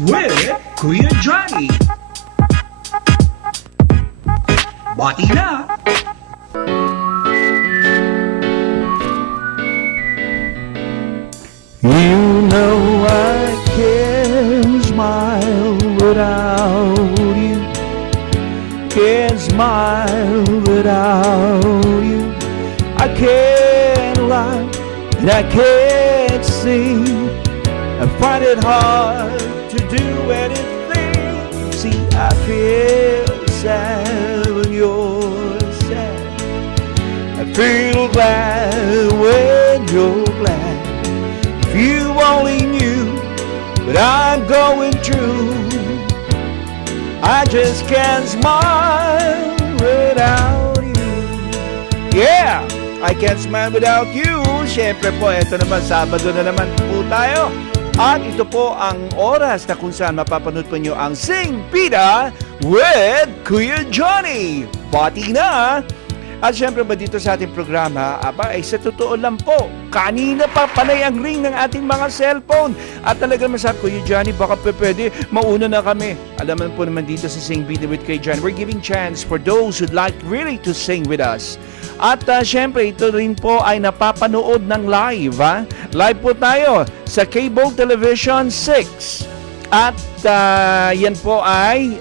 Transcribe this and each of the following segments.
with Kuya Johnny. Bati na! You know I can't smile without you. Can't smile without you. I can't lie and I can't sing. I find it hard to do anything. See, I feel sad when you're sad. I feel glad when you're glad. If you only knew what I'm going through, I just can't smile without you. Yeah! I can't smile without you. Siyempre po, eto naman, Sabado na naman po tayo. At ito po ang oras na kung saan mapapanood po nyo ang Sing Bida with Kuya Johnny. Bati na! At syempre ba dito sa ating programa, ay sa totoo lang po, kanina pa panay ang ring ng ating mga cellphone. At talagang masabi, Kuya Johnny, baka pwede, mauna na kami. Alam po naman dito sa Sing Bida with Kuya Johnny, we're giving chance for those who'd like really to sing with us. At syempre, ito rin po ay napapanood ng live. Live po tayo sa Cable Television 6. At yan po ay,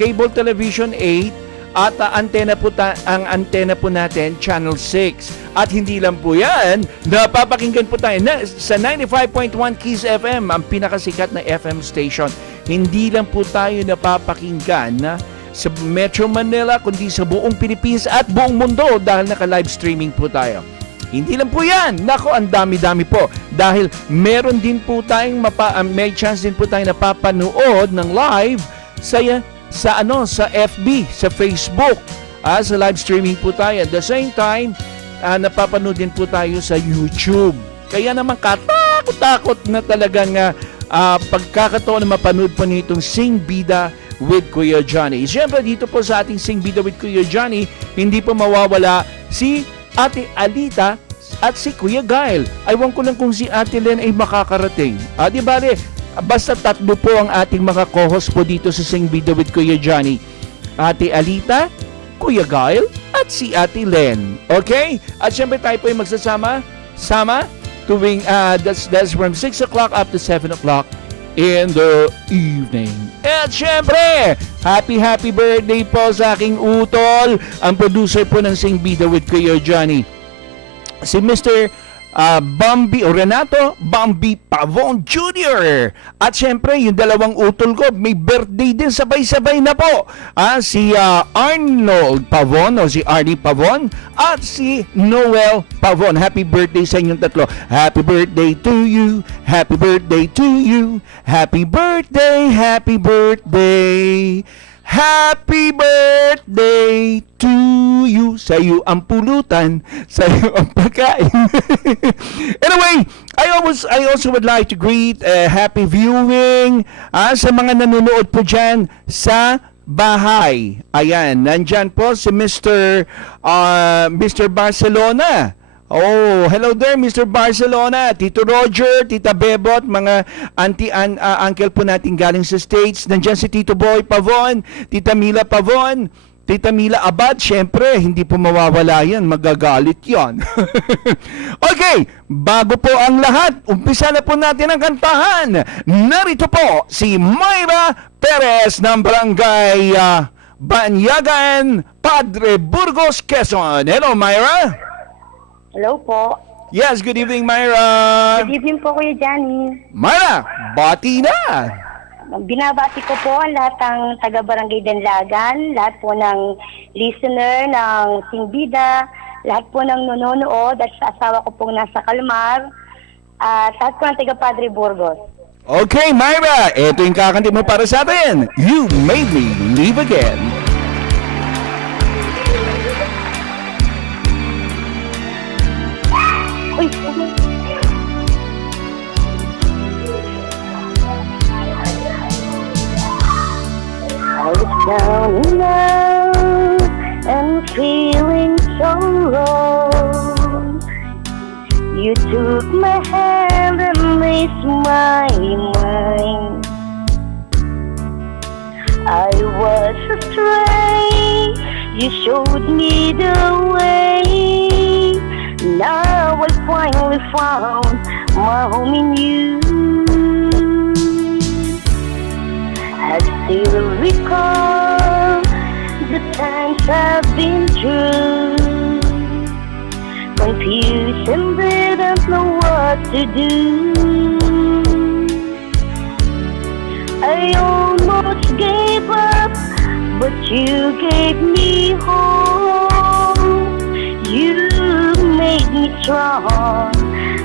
Cable Television 8. At antena po ang antena po natin, Channel 6. At hindi lang po yan, napapakinggan po tayo sa 95.1 Kiss FM, ang pinakasikat na FM station. Hindi lang po tayo napapakinggan sa Metro Manila, kundi sa buong Pilipinas at buong mundo dahil naka-live streaming po tayo. Hindi lang po yan. Nako, ang dami-dami po. Dahil meron din po tayong may chance din po tayong napapanood ng live sa FB, sa Facebook. Sa live streaming po tayo. At the same time, napapanood din po tayo sa YouTube. Kaya naman katakot-takot na talagang pagkakataon na mapanood po nitong Sing Bida with Kuya Johnny. Siyempre dito po sa ating Sing Bida with Kuya Johnny, hindi po mawawala si Ate Alita at si Kuya Gail. Aywan ko lang kung si Ate Len ay makakarating. Di bale, basta tatlo po ang ating mga co-host po dito sa Sing Bida with Kuya Johnny. Ate Alita, Kuya Gail, at si Ate Len. Okay? At syempre tayo po ay magsasama tuwing that's from 6 o'clock up to 7 o'clock in the evening. At syempre, happy birthday po sa aking utol, ang producer po ng Sing Bida with Kuya Johnny, si Mr. Renato Bambi Pavon Jr. At syempre, yung dalawang utol ko, may birthday din sabay-sabay na po. Si Arnold Pavon o si Arnie Pavon at si Noel Pavon. Happy birthday sa inyong tatlo. Happy birthday to you. Happy birthday to you. Happy birthday, happy birthday. Happy birthday to you. Sa iyo ang pulutan, sa iyo ang pagkain. Anyway, I also would like to greet happy viewing sa mga nanonood po dyan sa bahay. Ayan, nandyan po si Mr. Barcelona. Oh, hello there, Mr. Barcelona, Tito Roger, Tita Bebot, mga auntie uncle po natin galing sa States. Nandiyan si Tito Boy Pavon, Tita Mila Pavon, Tita Mila Abad, syempre, hindi po mawawala yan, magagalit yan. Okay, bago po ang lahat, umpisa na po natin ang kantahan. Narito po si Myra Perez ng Barangay Banyagan, Padre Burgos, Quezon. Hello, Myra. Hello po. Yes, good evening, Myra. Good evening po, Kuya Johnny. Myra, bati na. Binabati ko po ang lahat ng taga-Barangay Danlagan, lahat po ng listener ng Sing Bida, lahat po ng nanonood at sa asawa ko pong nasa Kalmar, at lahat po ng taga-Padre Burgos. Okay, Myra, ito yung kakanti mo para sa atin. You Made Me Live Again. I was down and out and feeling so low. You took my hand and raised my mind. You showed me the way. Now I finally found my home in you. I still recall the times I've been through. Confused and didn't know what to do. I almost gave up, but you gave me hope. You made me strong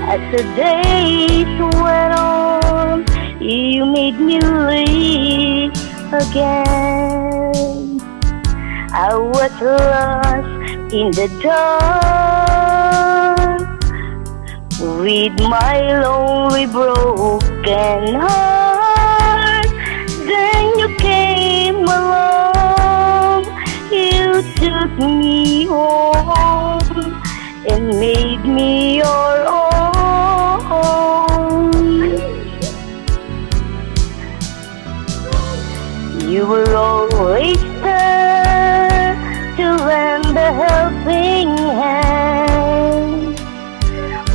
as the days went on. You made me live again. I was lost in the dark with my lonely broken heart. Then you came along, you took me home and made me your own. You were always there to lend a helping hand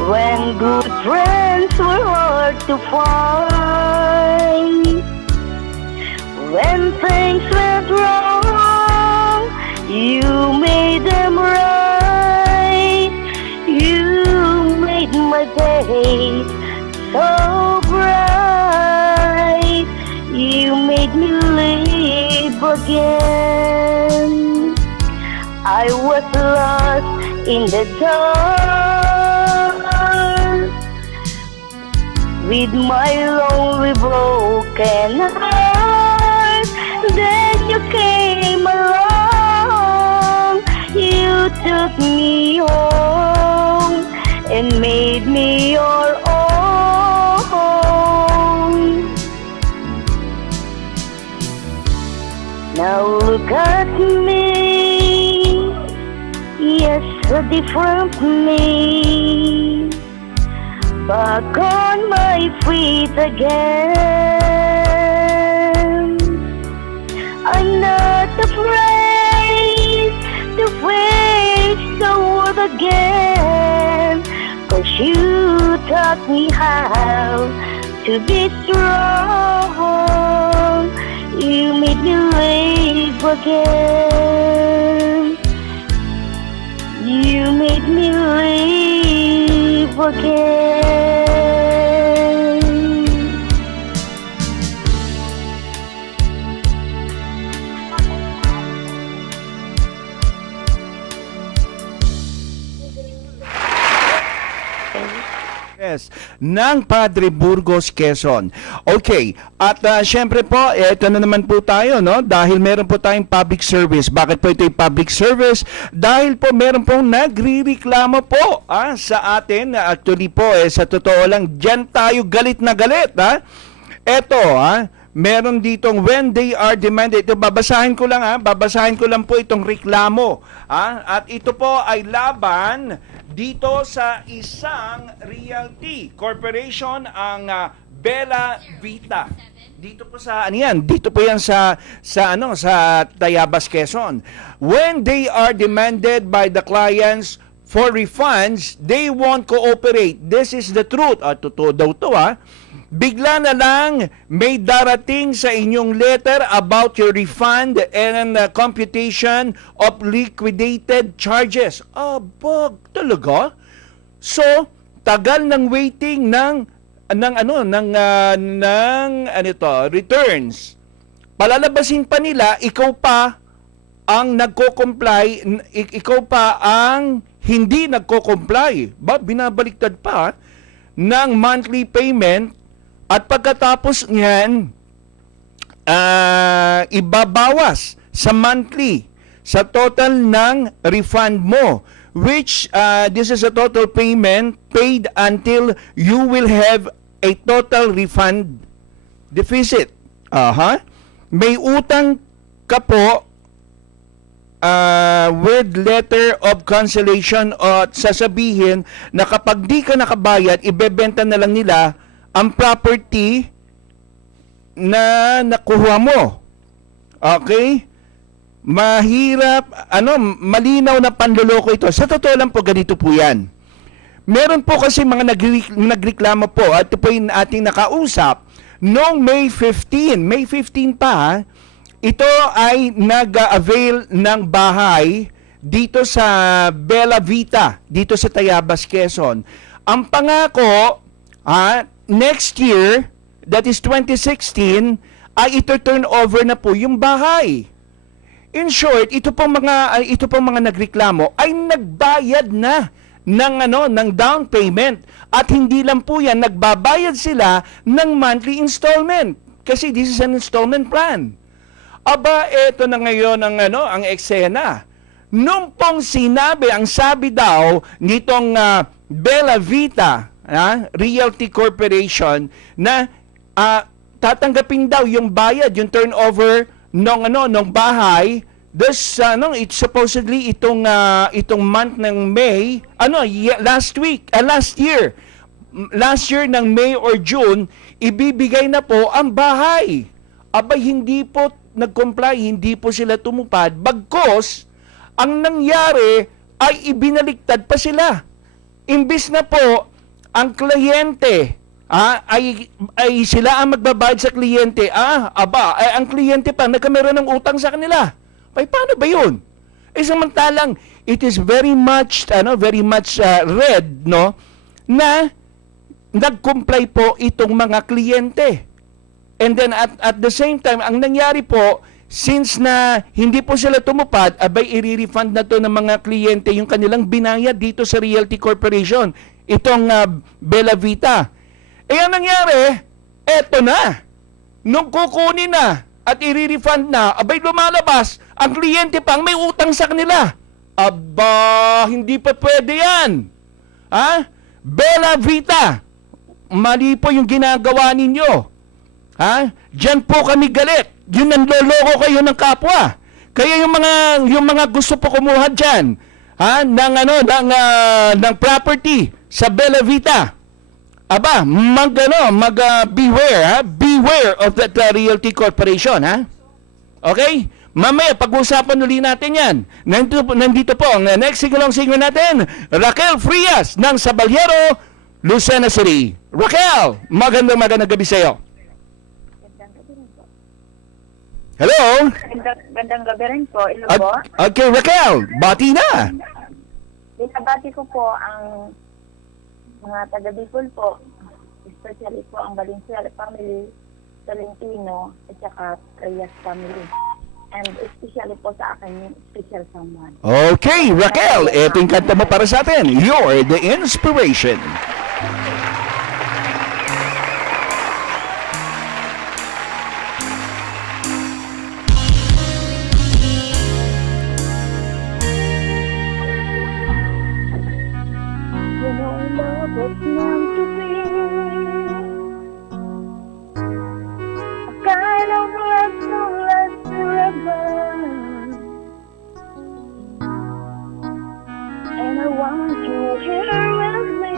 when good friends were hard to find. When things went wrong, you made them right. You made my days so bright. You made me live again. I was lost in the dark with my lonely broken heart. Then you came along, you took me home and made me your own. Now look at me, yes, a different me, back on my feet again. I'm not afraid to face the world again, 'cause you taught me how to be strong. You made me live again. You made me live again. Yes, ng Padre Burgos, Quezon. Okay, at syempre po, ito na naman po tayo, no? Dahil meron po tayong public service. Bakit po ito yung public service? Dahil po meron pong nagrireklamo po sa atin. Actually po, sa totoo lang, dyan tayo galit na galit. Ito, meron ditong when they are demanded. Ito, babasahin ko lang po itong reklamo. At ito po ay laban dito sa isang realty corporation, ang Bella Vita. Dito po sa Dito po yan sa Tayabas, Quezon. When they are demanded by the clients for refunds, they won't cooperate. This is the truth. Totoo daw to, Bigla na lang may darating sa inyong letter about your refund and computation of liquidated charges. Talaga? So, tagal ng waiting ng returns. Palalabasin pa nila, ikaw pa ang nagko-comply, ikaw pa ang hindi nagko-comply. Binabaliktad pa ng monthly payment. At pagkatapos niyan, ibabawas sa monthly, sa total ng refund mo, which this is a total payment paid until you will have a total refund deficit. May utang ka po with letter of cancellation, at sasabihin na kapag di ka nakabayad, ibebenta na lang nila ang property na nakuha mo. Okay? mahirap, malinaw na panloloko ito. Sa totoo lang po, ganito po yan. Meron po kasi mga nagreklamo po, at ito po yung ating nakausap, noong May 15 pa, ito ay nag-avail ng bahay dito sa Bella Vita, dito sa Tayabas, Quezon. Ang pangako, next year, that is 2016, ay ito turn over na po yung bahay. In short, ito pong mga nagreklamo ay nagbayad na ng down payment, at hindi lang po yan, nagbabayad sila ng monthly installment kasi this is an installment plan. Aba, eto na ngayon ang eksena. Nung pong ang sabi daw nitong Bella Vita Realty Corporation na tatanggapin daw yung bayad, yung turnover ng bahay. It's supposedly itong month ng May, last year ng May or June, ibibigay na po ang bahay. Aba, hindi po nag-comply, hindi po sila tumupad, bagkos ang nangyari ay ibinaliktad pa sila. Imbis na po ang kliyente ay sila ang magbabayad sa kliyente, ang kliyente pa nagkameron ng utang sa kanila. Ay, paano ba yun? Samantalang it is very much red, no, na nag-comply po itong mga kliyente. And then at the same time, ang nangyari po, since na hindi po sila tumupad, abay i-refund na to ng mga kliyente yung kanilang binayad dito sa Realty Corporation, itong Bella Vita. Ang nangyari, eto na. Nung kukunin na at i-refund na, abay lumalabas, ang kliyente pang may utang sa kanila. Aba, hindi pa pwede yan. Bella Vita, mali po yung ginagawa ninyo. Diyan po kami galit. Yun ang loloko kayo ng kapwa. Kaya yung mga gusto po kumuha diyan, ng property sa Bella Vita. Aba, beware of that Realty Corporation, Okay? Mamaya, pag-usapan ulit natin yan. Nandito po ang next singalong natin, Raquel Frias ng Sabaliero, Lucena City. Raquel, magandang gabi sa iyo. Hello? Gandang gabi rin po. Ilo po? Okay, Raquel, bati na. Binabati ko po ang mga taga-Bicol po, especially po ang Valenzuela family, Tolentino, at saka Reyes family. And especially po sa akin, special someone. Okay, Raquel, ito yung kanta mo para sa atin. You're the inspiration. And I want you here with me.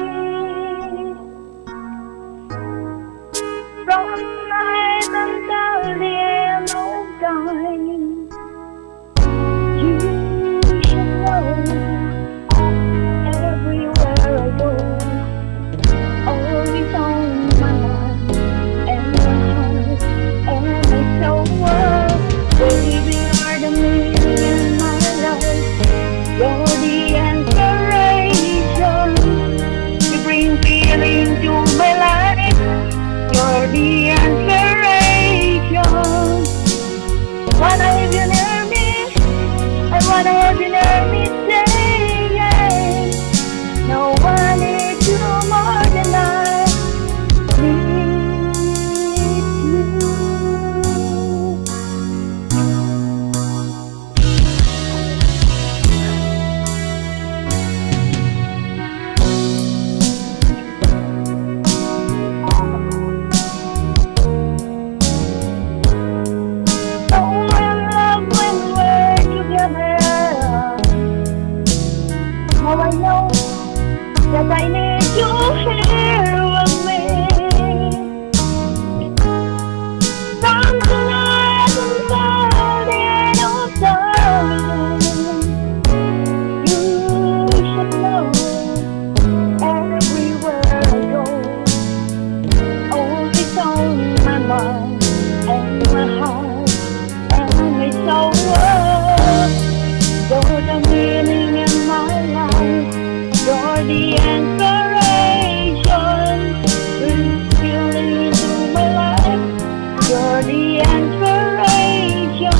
inspiration.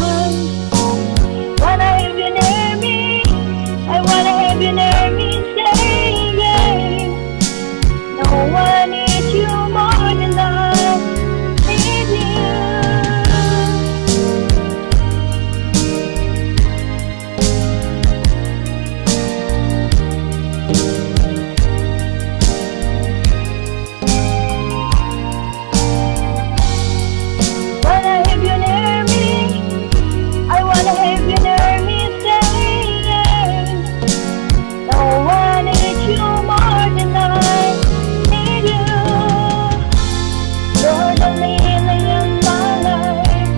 Wanna have you near me, I wanna have you near me, saying, no one needs you more than I need you. Wanna have you near me, I wanna have you near me, saying, no one needs you more than I need you. You're the lily in my life,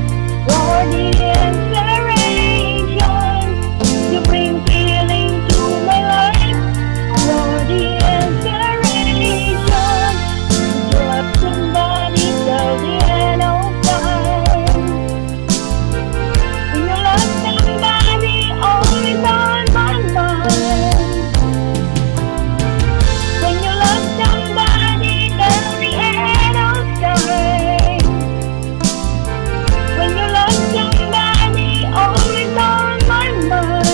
you're the inspiration. You bring feeling to my life, you're the inspiration. You love somebody till the end of time. When you love somebody, always on my mind. When you love somebody till the end of time. When you love somebody, always on my mind.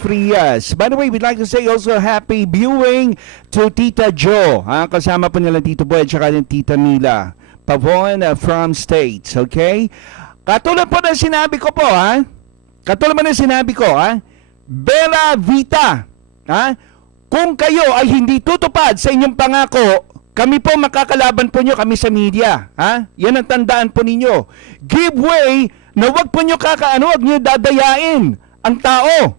Frias. By the way, we'd like to say also happy viewing to Tita Jo. Kasama po nila Tito Boy at saka din Tita Mila Pavon from States. Okay? Katulad po ng sinabi ko po, ha? Katulad po ng sinabi ko, ha? Bella Vita. Ha? Kung kayo ay hindi tutupad sa inyong pangako, kami po makakalaban po nyo, kami sa media. Ha? Yan ang tandaan po ninyo. Give way na wag po nyo wag nyo dadayain ang tao.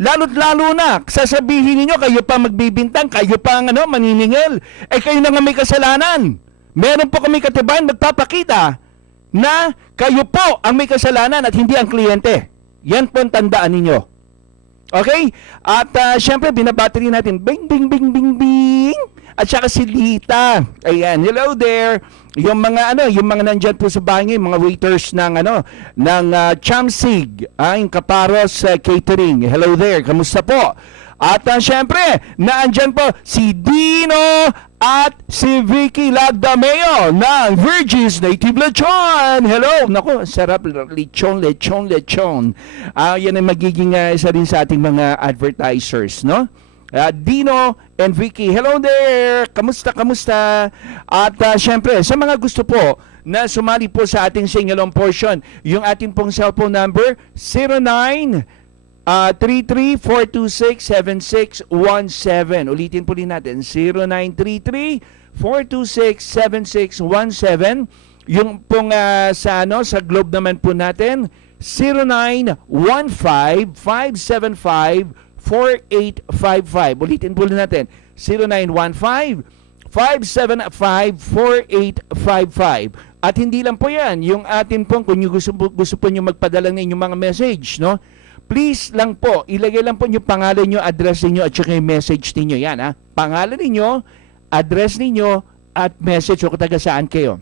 Lalo't lalo na, sasabihin niyo kayo pa magbibintang, kayo pa ang maniningil. Kayo na nga may kasalanan. Meron po kami katibayan magpapakita na kayo po ang may kasalanan at hindi ang kliyente. Yan po ang tandaan ninyo. Okay? At syempre, binabati rin natin, bing, bing, bing, bing, bing. At saka si Lita. Ayan, hello there. Yung mga yung mga nandiyan po sa bahay ngayon, mga waiters ng Chamsig, yung Kaparos Catering. Hello there. Kamusta po? At syempre, naandyan po si Dino at si Vicky Lagdameo ng Virgins Native Lechon. Hello. Naku, sarap. Lechon. Yan ay magiging isa rin sa ating mga advertisers, no? Dino and Vicky, hello there! Kamusta? At syempre, sa mga gusto po na sumali po sa ating sing-along portion, yung ating pong cellphone number, 0933-426-7617. Ulitin po din natin, 0933-426-7617. Yung pong sa Globe naman po natin, 0915-575-4855. Ulitin po natin, 0915-575-4855. At hindi lang po yan, yung atin pong, kung gusto po nyo magpadala ng inyong mga message, no? Please lang po, ilagay lang po yung pangalan nyo, address niyo at saka yung message niyo. Yan, ha? Pangalan niyo, address niyo at message o taga saan kayo.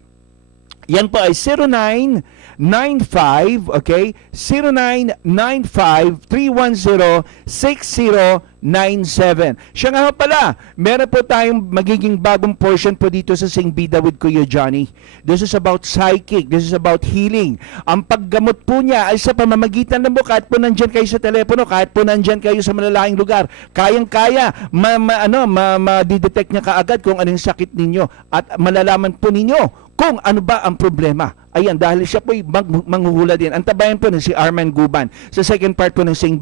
Yan po ay 0995, okay? 0995-310-6097. Siya nga pala, meron po tayong magiging bagong portion po dito sa Sing Bida with Kuya Johnny. This is about psychic. This is about healing. Ang paggamot po niya ay sa pamamagitan ng kahit po nandyan kayo sa telepono, kahit po nandyan kayo sa malalaking lugar, kayang-kaya, ma-detect niya kaagad kung anong sakit ninyo at malalaman po ninyo kung ano ba ang problema. Ayan, dahil siya po'y manghuhula din. Antabayan po na si Arman Guban sa second part po ng Sing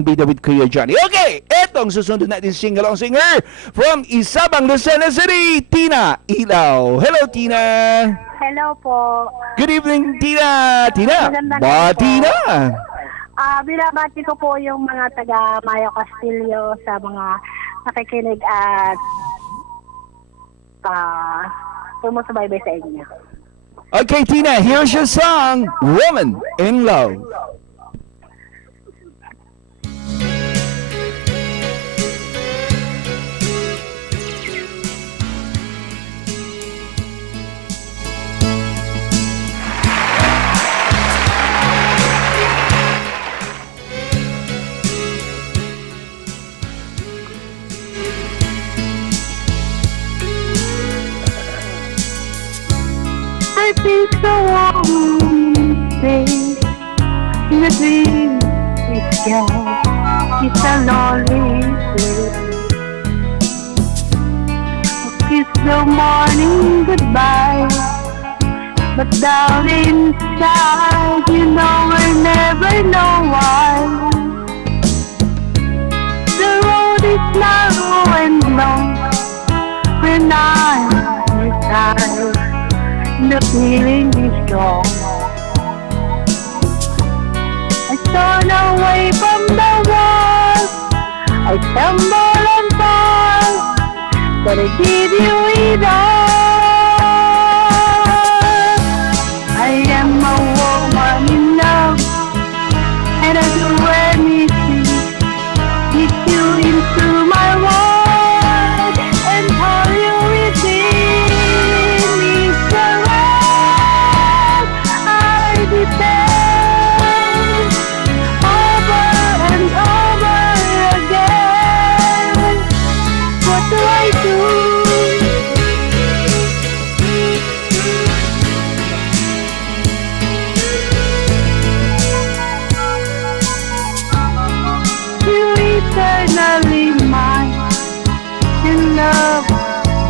Bida with Kuya Johnny. Okay, etong susunod natin sing-along singer from Isabang, Lucena City, Tina Ilaw. Hello, Tina. Hello po. Good evening, Tina. Tina, bati na. Binabati ko po yung mga taga Mayo Castillo sa mga nakikinig at sumusubaybay sa inyo. Okay, Tina, here's your song, Woman in Love. It's a warm place. In a dream, it's a lonely place. Kiss the morning goodbye, but down inside, you know we'll never know why. The road is narrow and long, when I'm inside, the feeling is strong. I turn away from the wall, I stumble and fall, but I give you it all. I am a woman in love, and I do anything, get you into my world, and all you within me surround. I depend over and over again. What do I do? You eternally mine, in love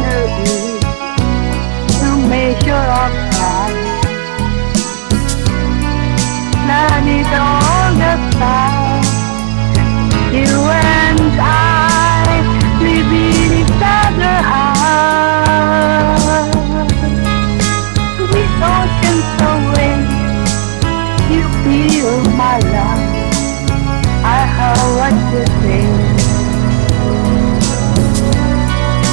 there is no measure of time. Plan it all the time. You and I live in each other heart. With oceans away, you feel my love. I heard what you say.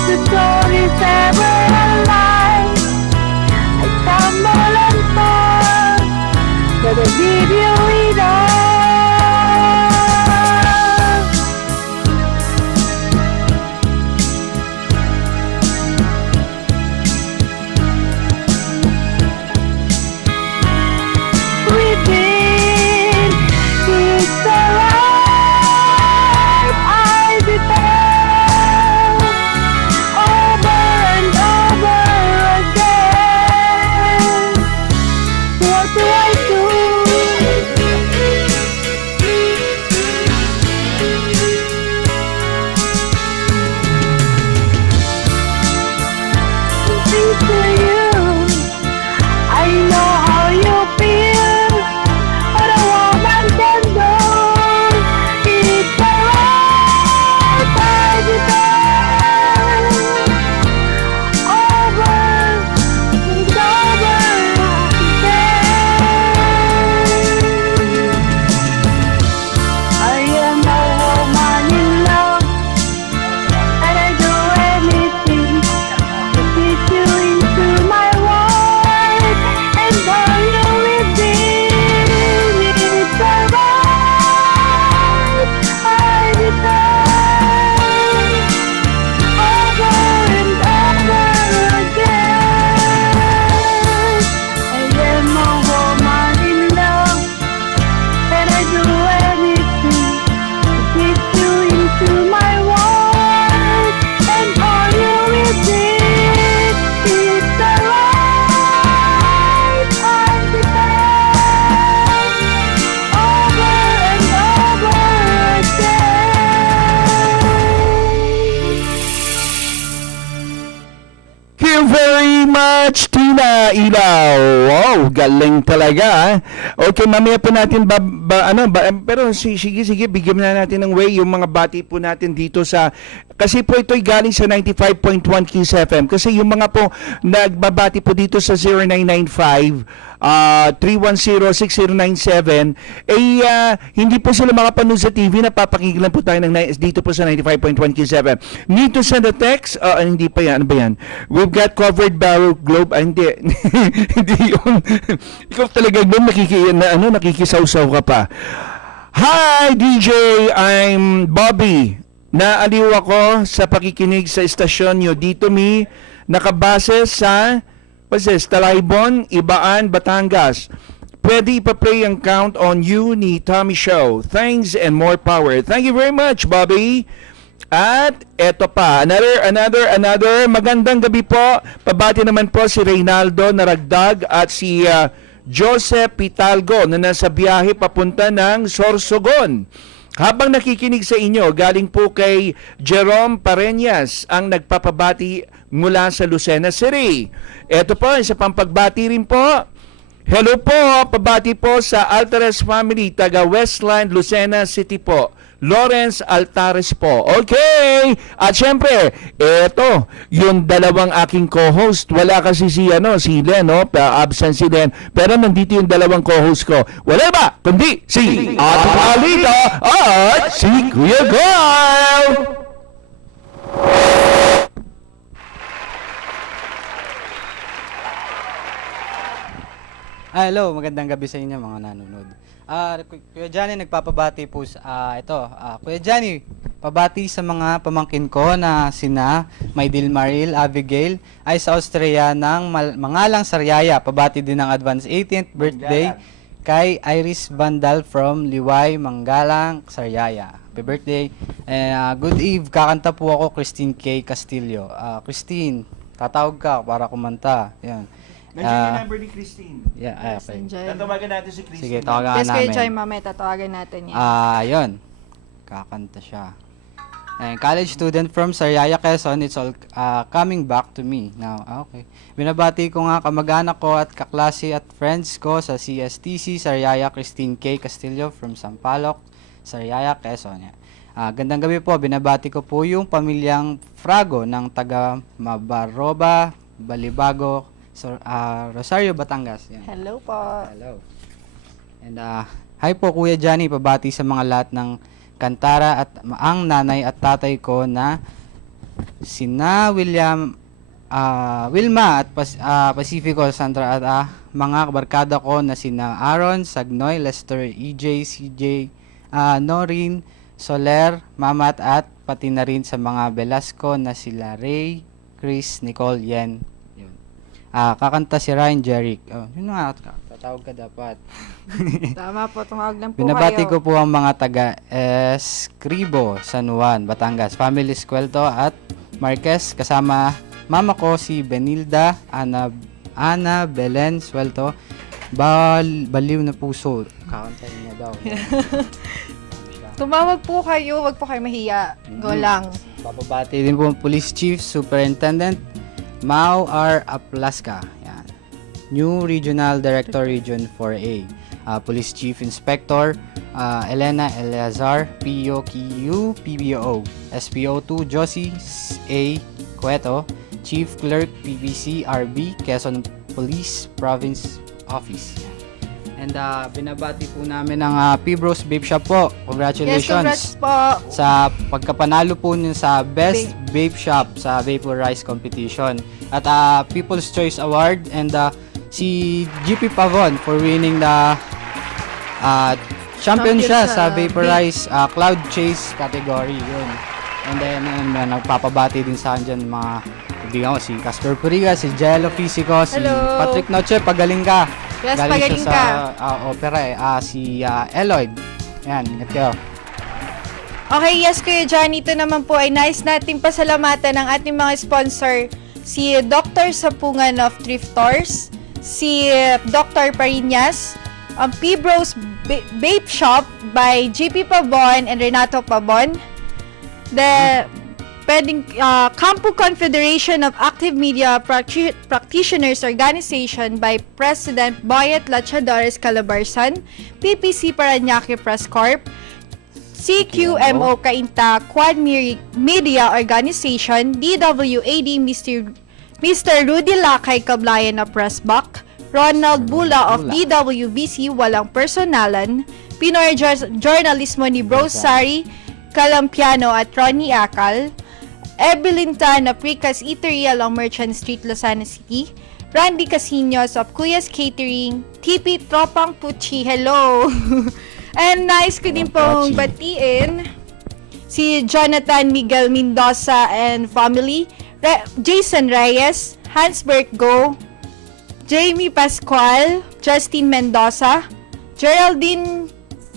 The soul is ever alive. I stumble and fall, but I give you it all. Within it's alive, I depend over and over again. What do I do? Listen to you, I know how you feel. What a woman can do, it's alright, I depend over and over again. I am a woman in love, and I do anything to get you into my world, and all you within it's alright. I depend over and over again. I am a woman in love, and I do anything to get you into my world, and all you within it's alright. I depend over and over again. Thank you very much, Tina Ilaw. Wow, galing talaga. Okay, mamaya po natin pero sige, bigyan na natin ng way yung mga bati po natin dito sa, kasi po ito'y galing sa 95.1 Kiss FM. Kasi yung mga po nagbabati po dito sa 0995 310-6097, hindi po sila makapanood sa TV, napapakinggan lang po tayo dito po sa 95.1 Kiss FM. Need to send a text? Hindi pa yan. Ano ba yan? We've got covered Barrow Globe. Hindi. Hindi yun. Ikaw talaga doon nakikisaw-saw ka pa. Hi, DJ! I'm Bobby. Naaliw ako sa pakikinig sa istasyon nyo. Dito nakabase sa Talaibon, Ibaan, Batangas. Pwede ipa-play ang Count on You ni Tommy Show. Thanks and more power. Thank you very much, Bobby. At eto pa, another magandang gabi po. Pabati naman po si Reynaldo Naragdag at si Joseph Pitalgo na nasa biyahe papunta ng Sorsogon. Habang nakikinig sa inyo, galing po kay Jerome Pareñas ang nagpapabati mula sa Lucena City. Eto po, isa pang pagbati rin po. Hello po, pabati po sa Altares family, taga Westland, Lucena City po. Lawrence Altares po. Okay! At syempre, eto, yung dalawang aking co-host. Wala kasi si Len, no? Absent si Len. Pero nandito yung dalawang co-host ko. Wala ba? Kundi si Ate Alita at si Kuya Carl! Hello, magandang gabi sa inyo mga nanonood. Kuya Johnny, nagpapabati po sa Kuya Johnny, pabati sa mga pamangkin ko na sina Maydil Maril, Abigail, ay sa Austria ng Mangalang Sariaya. Pabati din ng advance 18th birthday kay Iris Bandal from Liway, Mangalang Sariaya. Happy birthday. Good eve, kakanta po ako, Christine K. Castillo. Christine, tatawag ka para kumanta. Yan. Nandiyan yung number ni Christine. Yeah, okay. Tatawagan natin si Christine. Sige, tawagan Yes, Kuya namin. Joy, mamaya tatawagan natin yan. Yun. Kakanta siya. And college student from Sariaya, Quezon, it's all coming back to me now. Okay. Binabati ko nga kamag-anak ko at kaklase at friends ko sa CSTC, Sariaya, Christine K. Castillo from Sampaloc, Sariaya, Quezon. Gandang gabi po. Binabati ko po yung pamilyang Frago ng taga Mabaroba, Balibago, Rosario, Batangas. Yan. Hello po. Hello. And hi po Kuya Johnny, pabati sa mga lahat ng Kantara at ang nanay at tatay ko na sina Wilma at Pacifico Sandra at mga barkada ko na sina Aaron, Sagnoy, Lester, EJ, CJ, Norin, Soler, Mamat at pati na rin sa mga Velasco na sila Ray, Chris, Nicole, Yen. Kakanta si Ryan Jerick. Yun nga, tatawag ka dapat. Tama po, tumawag lang po Binabati kayo. ko po ang mga taga Escribo, San Juan, Batangas, Family Squelto at Marquez, kasama mama ko si Benilda, Ana Belen Suelto, Baliw na Puso. Kakantayin niya daw. Tumawag po kayo, wag po kayo mahiya. Go lang. Papabati din po ang Police Chief Superintendent Mau R. Aplaska. Yan. New Regional Director Region 4A. Police Chief Inspector Elena Eleazar, POQ, PBO. SPO2 Josie A. Cueto, Chief Clerk PPC RB, Quezon Police Province Office. And binabati po namin ang P-Bros Vape Shop po. Yes, Congratulations congrats po. sa pagkapanalo po niyo sa Best Vape Shop sa Vaporize Competition. At People's Choice Award and si GP Pavon for winning the champion siya sa Vaporize Cloud Chase category. Yun. And then nagpapabati din sa akin dyan mga kaibigan ko, si Casper Puriga, si Jello Fisico, si Hello. Patrick Noche, pagaling ka. Yes, Galing pagaling siya ka. sa opera si Eloyd. Yan, ingat kayo. Okay, yes, Kuya Johnny, ito naman po ay nice nating pasalamatan ng ating mga sponsor. Si Dr. Sapungan of Thrift Stores, si Dr. Parinas, ang P-Bros Vape Shop by GP Pabon and Renato Pabon, the Campo Confederation of Active Media Practitioners Organization by President Boyet Lachadores Calabarzon, PPC Parañaque Press Corp, CQMO Cainta Quad Media Organization, DWAD Mr. Rudy Lakay Cablayan na Pressbox, Ronald Bula of DWBC Walang Personalan, Pinoy Journalismo ni Brosari Calampiano at Ronnie Akal, Evelyn Tan of Ricas Eatery along Merchant Street, Lozana City, Randy Casinos of Kuya's Catering, TP Tropang Puchi, hello! And nice ko din pong batiin si Jonathan Miguel Mendoza and family, Jason Reyes, Hansberg Go, Jamie Pascual, Justin Mendoza, Geraldine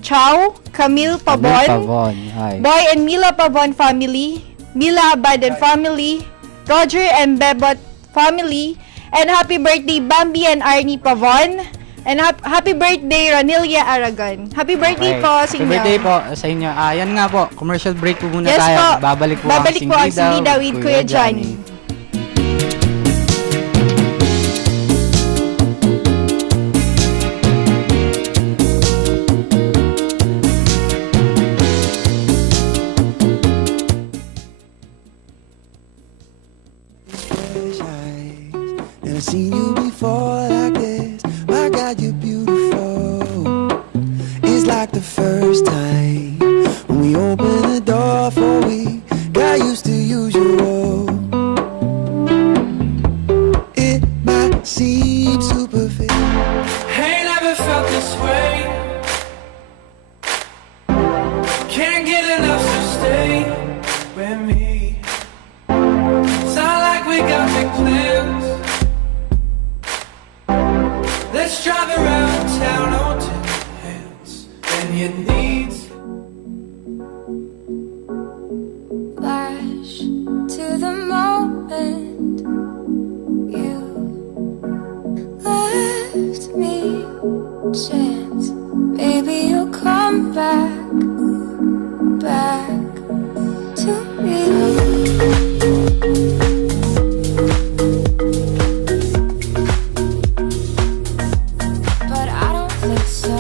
Chow, Camille Pabon, Pavon. Hi. Boy and Mila Pabon family, Mila Abadan family, Roger and Bebot family, and happy birthday Bambi and Arnie Pavon, and happy birthday Ranilia Aragon. Happy birthday po sa inyo. Happy birthday po sa inyo. Yan nga po, commercial break po muna Yes tayo. po. Babalik po Babalik po ang Singbida with Kuya Johnny. Never seen you before like this. My God, you're beautiful. It's like the first time when we opened the door for we got used to usual. It might seem superficial. Ain't never felt this way. Can't get enough, so stay with me. Sound like we got big plans. Let's drive around town on 10 hands. And your needs flash to the moment you left me. Chance, baby, you'll come back to me. But I don't think so.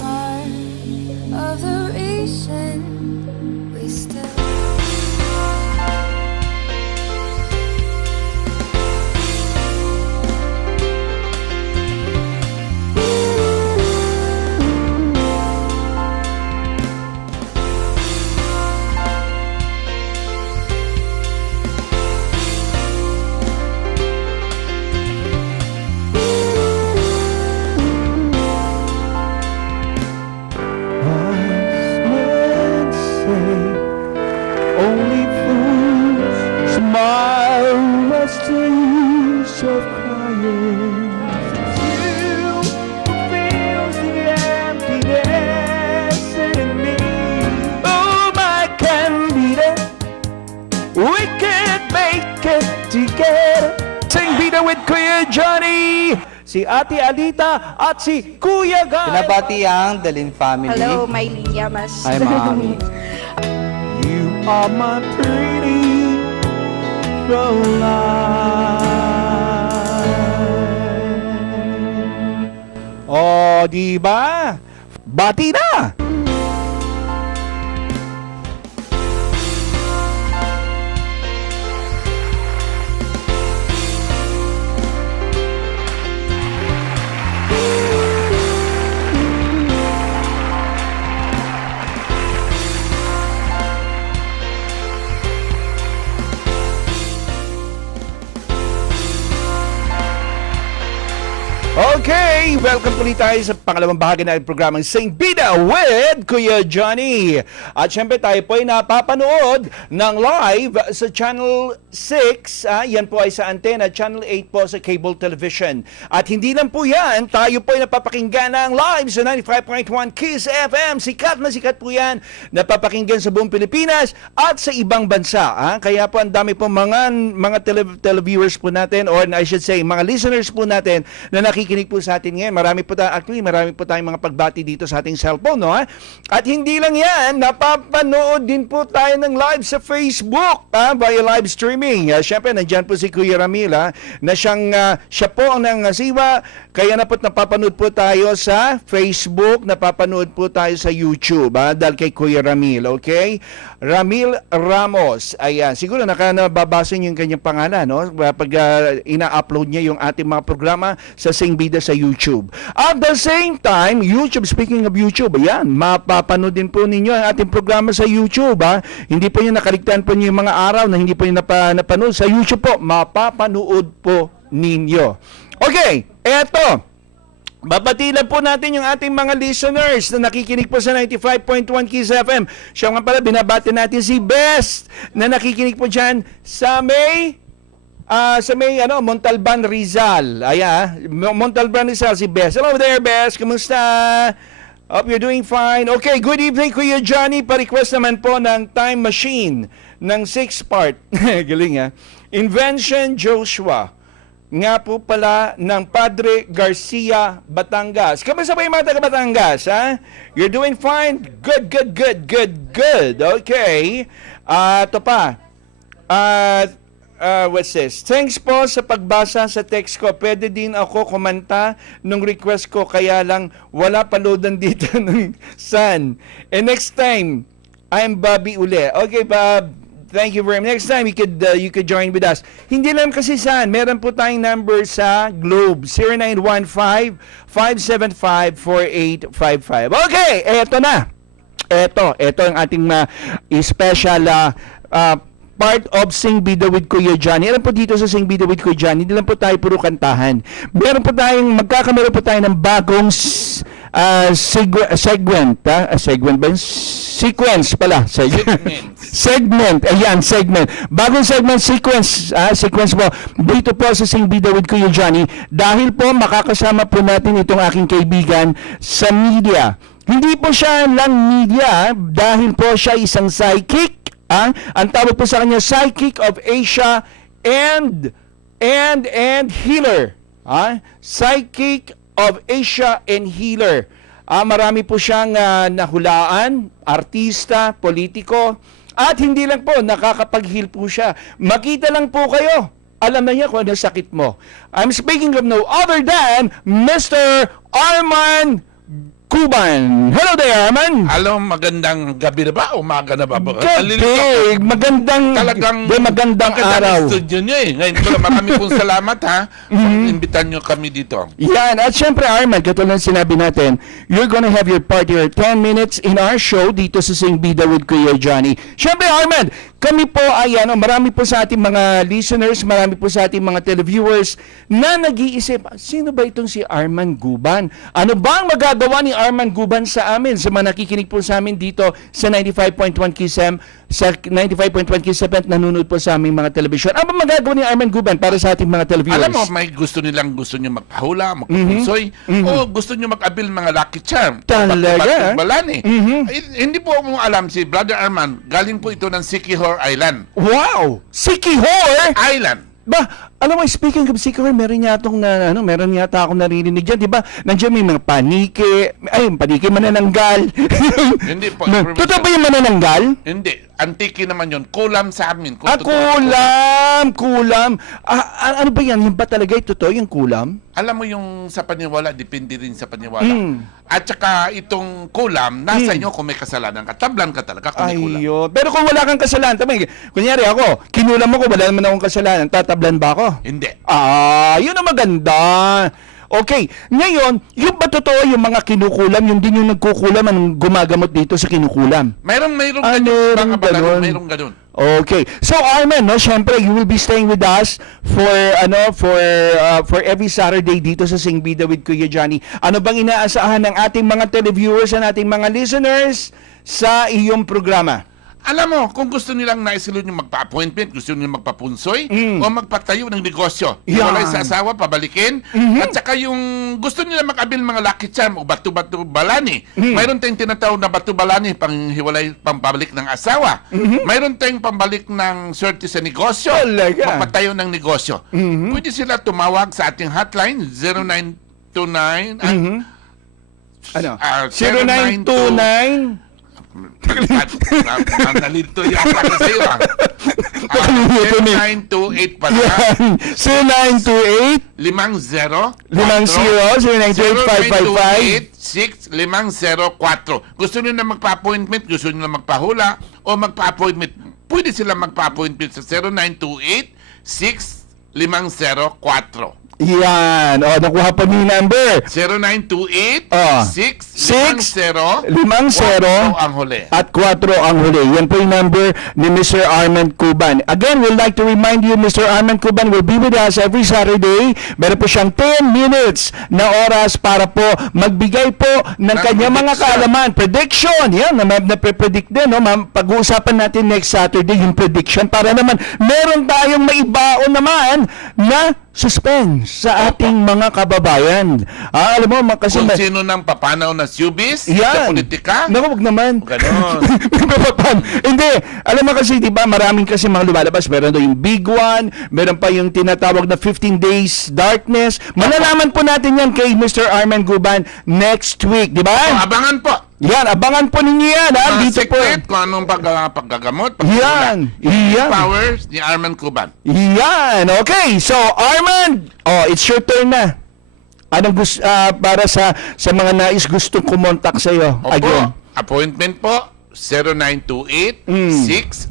Part of the reason we still Husbands say only fools smile rest ease of crying. You feels the emptiness in me. Oh, my Candida, we can make it together. Sing Bida with Kuya Johnny, si Ate Alita at si Kuya Guy. Pinabati ang Dalin family. Hello, Mylene Yamas. Hi, Mami. You are my pretty Caroline. Oh, di ba? Bati na! Okay, welcome ulit tayo sa pangalawang bahagi ng programang Sing Bida with Kuya Johnny. At syempre tayo po ay napapanood ng live sa Channel 6. Yan po ay sa antena, Channel 8 po sa cable television. At hindi lang po yan, tayo po ay napapakinggan ng live sa 95.1 Kiss FM. Sikat na sikat po yan, napapakinggan sa buong Pilipinas at sa ibang bansa. Kaya po ang dami po mga televiewers po natin, or I should say, mga listeners po natin na nakikinig po sa atin ngayon. Marami po tayong mga pagbati dito sa ating cellphone, no? At hindi lang yan, napapanood din po tayo ng live sa Facebook, via live streaming. Siyempre, nandyan po si Kuya Ramil, na siya po ang nangasiwa, kaya na po't napapanood po tayo sa Facebook, napapanood po tayo sa YouTube, dahil kay Kuya Ramil, okay? Ramil Ramos, ayan, siguro nakanababasa niyo yung kanyang pangalan, no? Pag ina-upload niya yung ating mga programa sa Sing Bida sa YouTube. At the same time, YouTube, speaking of YouTube, ayan, mapapanood din po ninyo ang ating programa sa YouTube, Hindi po nyo nakaligtaan po nyo yung mga araw na hindi po nyo napanood. Sa YouTube po, mapapanood po ninyo. Okay, eto. Babatilan po natin yung ating mga listeners na nakikinig po sa 95.1 Kiss FM. Siya nga pala, binabati natin si Best na nakikinig po dyan sa may Sa may Montalban, Rizal. Ayan, Montalban, Rizal, si Bes. Hello there, Bes. Kumusta? Hope you're doing fine. Okay, good evening, Kuya Johnny. Pa-request naman po ng Time Machine ng 6-part. Galing ha. Invention Joshua. Nga po pala ng Padre Garcia, Batangas. Kamusta ba yung mga taga Batangas, ha? You're doing fine? Good. Okay. Ito pa. What's this? Thanks po sa pagbasa sa text ko. Pwede din ako kumanta nung request ko, kaya lang wala paloadan dito ng Sun. And next time, I'm Bobby uli. Okay, Bob. Thank you very much. Next time, you could join with us. Hindi lang kasi Sun. Meron po tayong number sa Globe. 0915-575-4855. Okay, eto na. Ito ang ating special part of Sing Bida with Kuya Johnny. Alam po dito sa Sing Bida with Kuya Johnny, hindi lang po tayo puro kantahan. Meron po tayong, magkakameron po tayo ng bagong segment. Segment ba yun? Sequence pala. Segment. Ayan, segment. Bagong segment, sequence po. Dito po sa Sing Bida with Kuya Johnny. Dahil po makakasama po natin itong aking kaibigan sa media. Hindi po siya lang media dahil po siya isang psychic. Ang tawag po sa kanya, Psychic of Asia and Healer. Psychic of Asia and Healer. Marami po siyang nahulaan, artista, politiko, at hindi lang po, nakakapag-heal po siya. Makita lang po kayo, alam na niya kung ano sakit mo. I'm speaking of no other than Mr. Arman Guban. Hello there, Arman. Hello, magandang gabi na ba? Umaga na ba? Gabi. Magandang araw. Studio nyo eh. Ngayon ko lang, marami pong salamat ha. Imbitan nyo kami dito. Yan. At syempre, Arman, katulad ng sinabi natin, you're gonna have your part here 10 minutes in our show dito sa Sing Bida with Kuya Johnny. Syempre, Arman, kami po ay marami po sa ating mga listeners, marami po sa ating mga televiewers na nag-iisip, sino ba itong si Arman Guban? Ano ba ang magagawa ni Arman Guban sa amin, sa mga nakikinig po sa amin dito sa 95.1 Kiss FM, sa 95.1 Kiss FM, nanonood po sa aming mga television. Ano ba magagawa ni Arman Guban para sa ating mga televiewers? Alam mo, may gusto nyo magpahula, magpapunsoy, o gusto nyo mag-abil mga lucky charm. Talaga? Hindi po mo alam, si Brother Arman, galing po ito ng Siquijor Island. Wow! Siquijor Island! Ba, alam mo, speaking of Siquijor, meron yata akong naririnig dyan, di ba? Nandiyan may mga paniki, manananggal. Hindi po. Totoo ba yung manananggal? Hindi. Antiki naman yun. Kulam sa amin. Kulam. Ano ba yan? Yung ba talaga totoo yung kulam? Alam mo yung sa paniwala, depende rin sa paniwala. At saka itong kulam, nasa inyo kung may kasalanan ka. Tablan ka talaga kung may kulam. Pero kung wala kang kasalanan, kunyari ako, kinulam ako, wala naman akong kasalanan, tatablan ba ako? Hindi. Yun ang maganda. Okay, ngayon, yung ba totoo yung mga kinukulam, yung din yung nagkukulam, anong gumagamot dito sa kinukulam? Mayroong ganun. Okay. So Arman, syempre you will be staying with us for every Saturday dito sa Sing Bida with Kuya Johnny. Ano bang inaasahan ng ating mga televiewers and ating mga listeners sa iyong programa? Alam mo, kung gusto nilang naisilod yung magpa-appointment, gusto nilang magpapunsoy, o magpatayo ng negosyo. Wala sa asawa, pabalikin. At saka yung gusto nila mag-abil mga lucky charm o batu-batu balani. Mayroon tayong tinatawag na batu balani, panghiwalay, pampabalik ng asawa. Mayroon tayong pambalik ng swerte sa negosyo, magpatayo ng negosyo. Pwede sila tumawag sa ating hotline, 0929... 0929... Nalito yata kasi sa'yo 0928 pala 0928 50 Gusto nyo na magpa-appointment, gusto nyo na magpahula o magpa-appointment, pwede sila magpa-appointment sa 0928-6504. Yan. Nakuha pa niyo yung number. 0928-6504. 6-0 ang huli. at 4 ang huli. Yan po yung number ni Mr. Armand Cuban. Again, we'd like to remind you, Mr. Armand Cuban will be with us every Saturday. Meron po siyang 10 minutes na oras para po magbigay po ng kanyang mga kaalaman. Prediction! Yan, na-predict din. No? Pag-uusapan natin next Saturday yung prediction para naman meron tayong maibaon naman na suspense sa ating mga kababayan. Alam mo, kasi Kung sino nang papanaw na showbiz, sa politika. Naku, wag naman. Ganon. Hindi. Alam mo kasi, di ba, maraming kasi mga lumalabas. Meron doon yung Big One, meron pa yung tinatawag na 15 Days Darkness. Malalaman po natin yan kay Mr. Armand Cuban next week, di ba? Abangan po. Yan, abangan po ninyo yan, ha? Dito po. Secret kung anong paggagamot. Yan. Powers ni Armand Cuban. Yan. Okay. So, Armand, it's your turn na. Anong gusto, para sa mga nais gustong kumontak sa iyo? Opo. Appointment po, 0928-650-4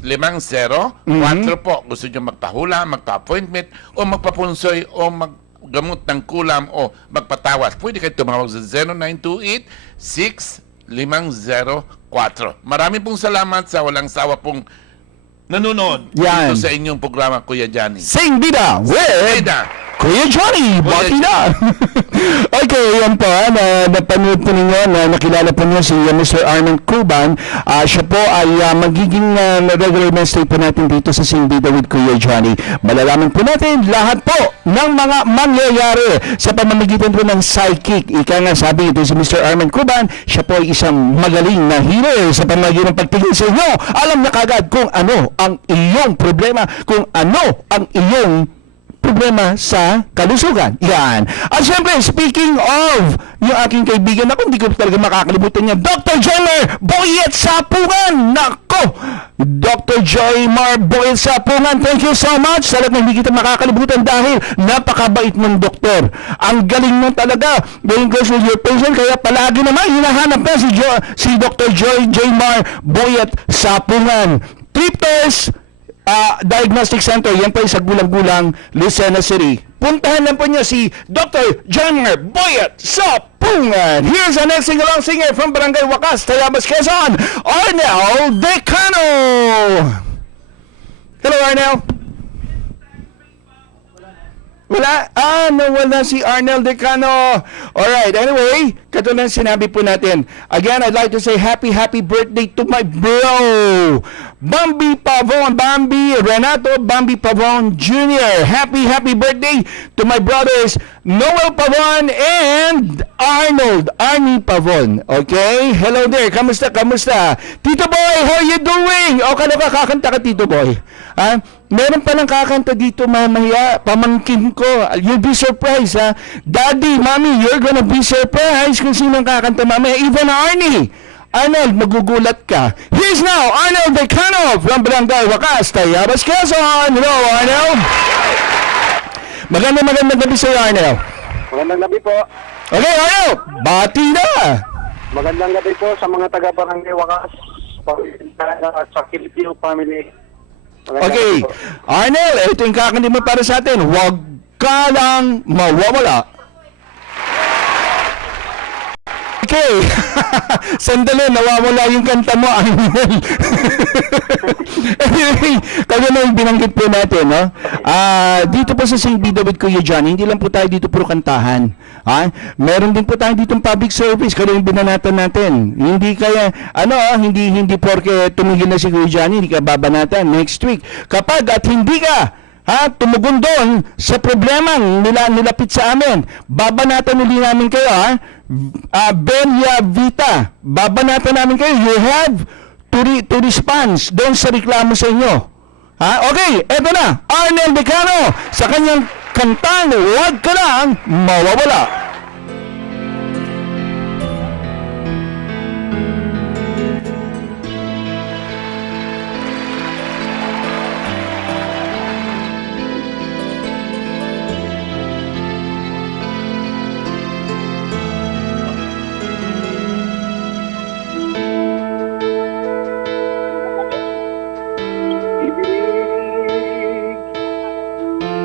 po. Gusto nyo magpahula, magpa-appointment, o magpapunsoy, o maggamot ng kulam, o magpatawas. Pwede kayo tumawag sa 0928-650-4. Marami pong salamat sa walang sawa pong nanonood dito sa inyong programa, Kuya Johnny. Sing Bida with Kuya Johnny, bati na! Okay, yan po, napanood po ninyo, nakilala po niyo si Mr. Armand Cuban. Siya po ay magiging regular mainstay po natin dito sa Sing Bida with Kuya Johnny. Malalaman po natin lahat po ng mga mangyayari sa pamamagitan po ng psychic. Ika nga sabi ito si Mr. Armand Cuban, siya po ay isang magaling na healer sa pamamagitan ng pagtingin sa inyo. Alam na kagad kung ano ang iyong problema, kung ano ang iyong problema sa kalusugan. Yan. At syempre, speaking of yung aking kaibigan, ako hindi ko talaga makakalimutan niya, Dr. Joymar Boyet Sapungan. Nako! Dr. Joymar Boyet Sapungan, thank you so much. Talagang hindi kita makakalimutan dahil napakabait mong doktor. Ang galing mo talaga. Going goes with your patient, kaya palagi naman hinahanap na si Dr. Joymar Boyet Sapungan. Tripters Diagnostic Center, yan po sa Gulang-Gulang, Lucena City. Puntahan lang po niya si Dr. Joymar Boyet Sapungan. Here's our next sing-along singer from Barangay Wakas, Tayabas, Quezon, Arnel Decano. Hello, Arnel. Wala? Nawala si Arnel Decano. Alright, anyway, katulad ng sinabi po natin. Again, I'd like to say happy birthday to my bro, Bambi Pavon, Renato Bambi Pavon Jr. Happy birthday to my brothers, Noel Pavon and Arnie Pavon. Okay? Hello there. Kamusta? Tito Boy, how you doing? O, kakanta ka, Tito Boy. Meron palang kakanta dito mamaya, pamangkin ko. You'll be surprised, ha? Daddy, Mommy, you're gonna be surprised kung sinong kakanta mamaya. Even Arnie. Arnold, magugulat ka. Here's now Arnold Decano from Barangay Wakas, Tayabas, Quezon. Hello, Arnold. Magandang gabi sa'yo, Arnold. Magandang gabi po. Okay, Arnold, bati na. Magandang gabi po sa mga taga-Barangay Wakas at sa Filipino family. Okay, Arnold, ito yung kakanta mo para sa atin. Huwag ka lang mawawala. Okay. Sandali, nawawala yung kanta mo, Arnold. Anyway, kaya na yung binanggit po natin, no? Dito po sa Sing Bida with Kuya Johnny, hindi lang po tayo dito puro kantahan. Meron din po tayo dito public service, kaya yung binanatan natin. Hindi kaya, hindi porke tumigil na si Kuya Johnny, hindi ka babanatan next week. Kapag at hindi ka tumugon doon sa problemang nilapit sa amin, babanatan uli namin kayo, Benya Vita, babanatan namin kayo. You have to respond doon sa reklamo sa inyo. Okay, eto na, Arnel Decano sa kanyang kantang Huwag Ka Lang Mawawala.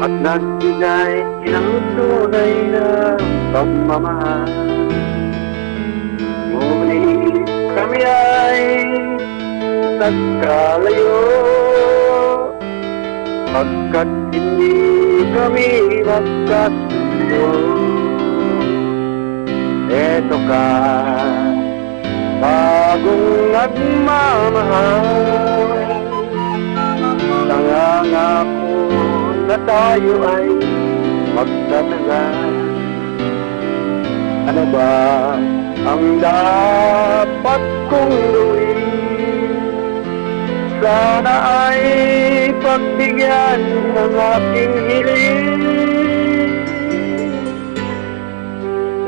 At nagbigay ng tunay na pagmamahal. nagkalayo, pagkat hindi kami magkasundo. Eto ka, bagong nagmamahal, nangangako na tayo ay magtatagal. Ano ba ang dapat kong gawin? Sana ay pagbigyan ng aking hiling.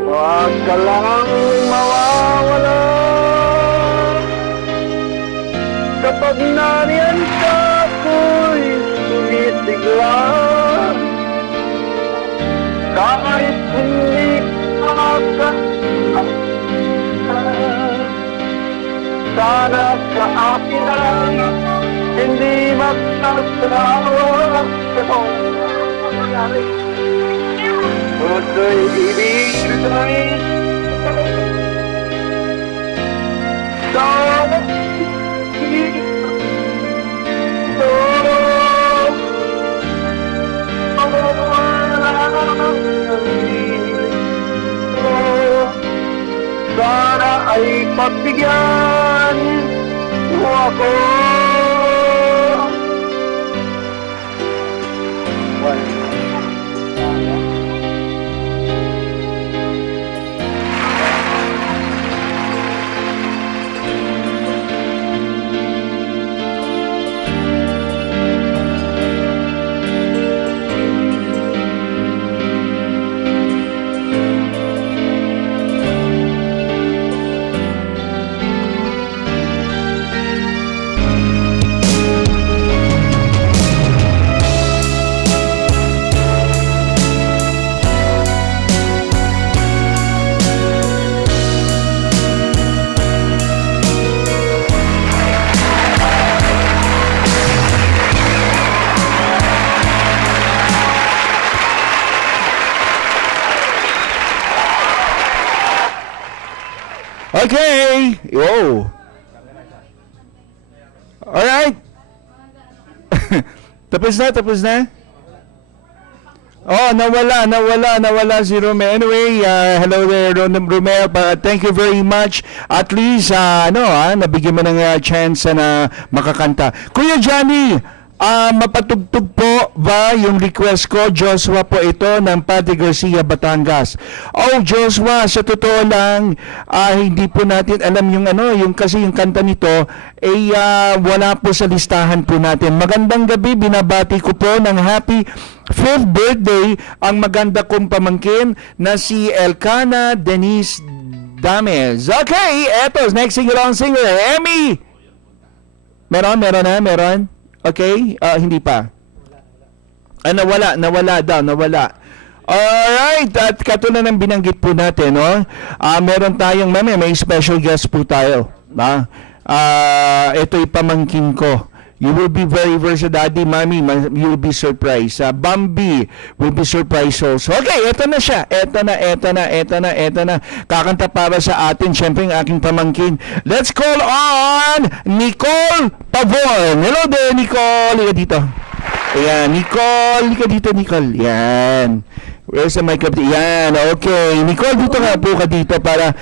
Huwag ka lang mawawala kapag nariyan ka, ako'y sumisigla. Kahit hindi ka sana sa akin ay hindi magsasawa. Puso'y ibigay sana sana ay pagbigyan mo ako. Okay. Oh. Alright. Tapos na? Oh, nawala si Romeo. Anyway, hello there, Romeo. Thank you very much. At least, nabigyan mo ng chance na makakanta. Kuya Johnny, mapatugtog po ba yung request ko? Joshua po ito ng Padre Garcia, Batangas. Oh, Joshua, sa totoo lang, hindi po natin alam yung kasi yung kanta nito wala po sa listahan po natin. Magandang gabi, binabati ko po ng happy 5th birthday ang maganda kong pamangkin na si Elcana Denise Damez. Okay, eto, next sing-along singer, Emmy. Meron? Okay, hindi pa. Nawala. Alright, at katulad ng binanggit po natin, meron tayong may special guest po tayo. Ito'y pamangkin ko. You will be very versed, Daddy, Mommy, you will be surprised. Bambi will be surprised also. Okay, eto na siya. Eto na. Kakanta para sa atin, syempre yung aking pamangkin. Let's call on Nicole Pavon. Hello there, Nicole. Liga dito. Ayan, Nicole. Liga dito, Nicole. Yan. Where's the mic up? Yan, okay. Nicole, dito ka po ka dito para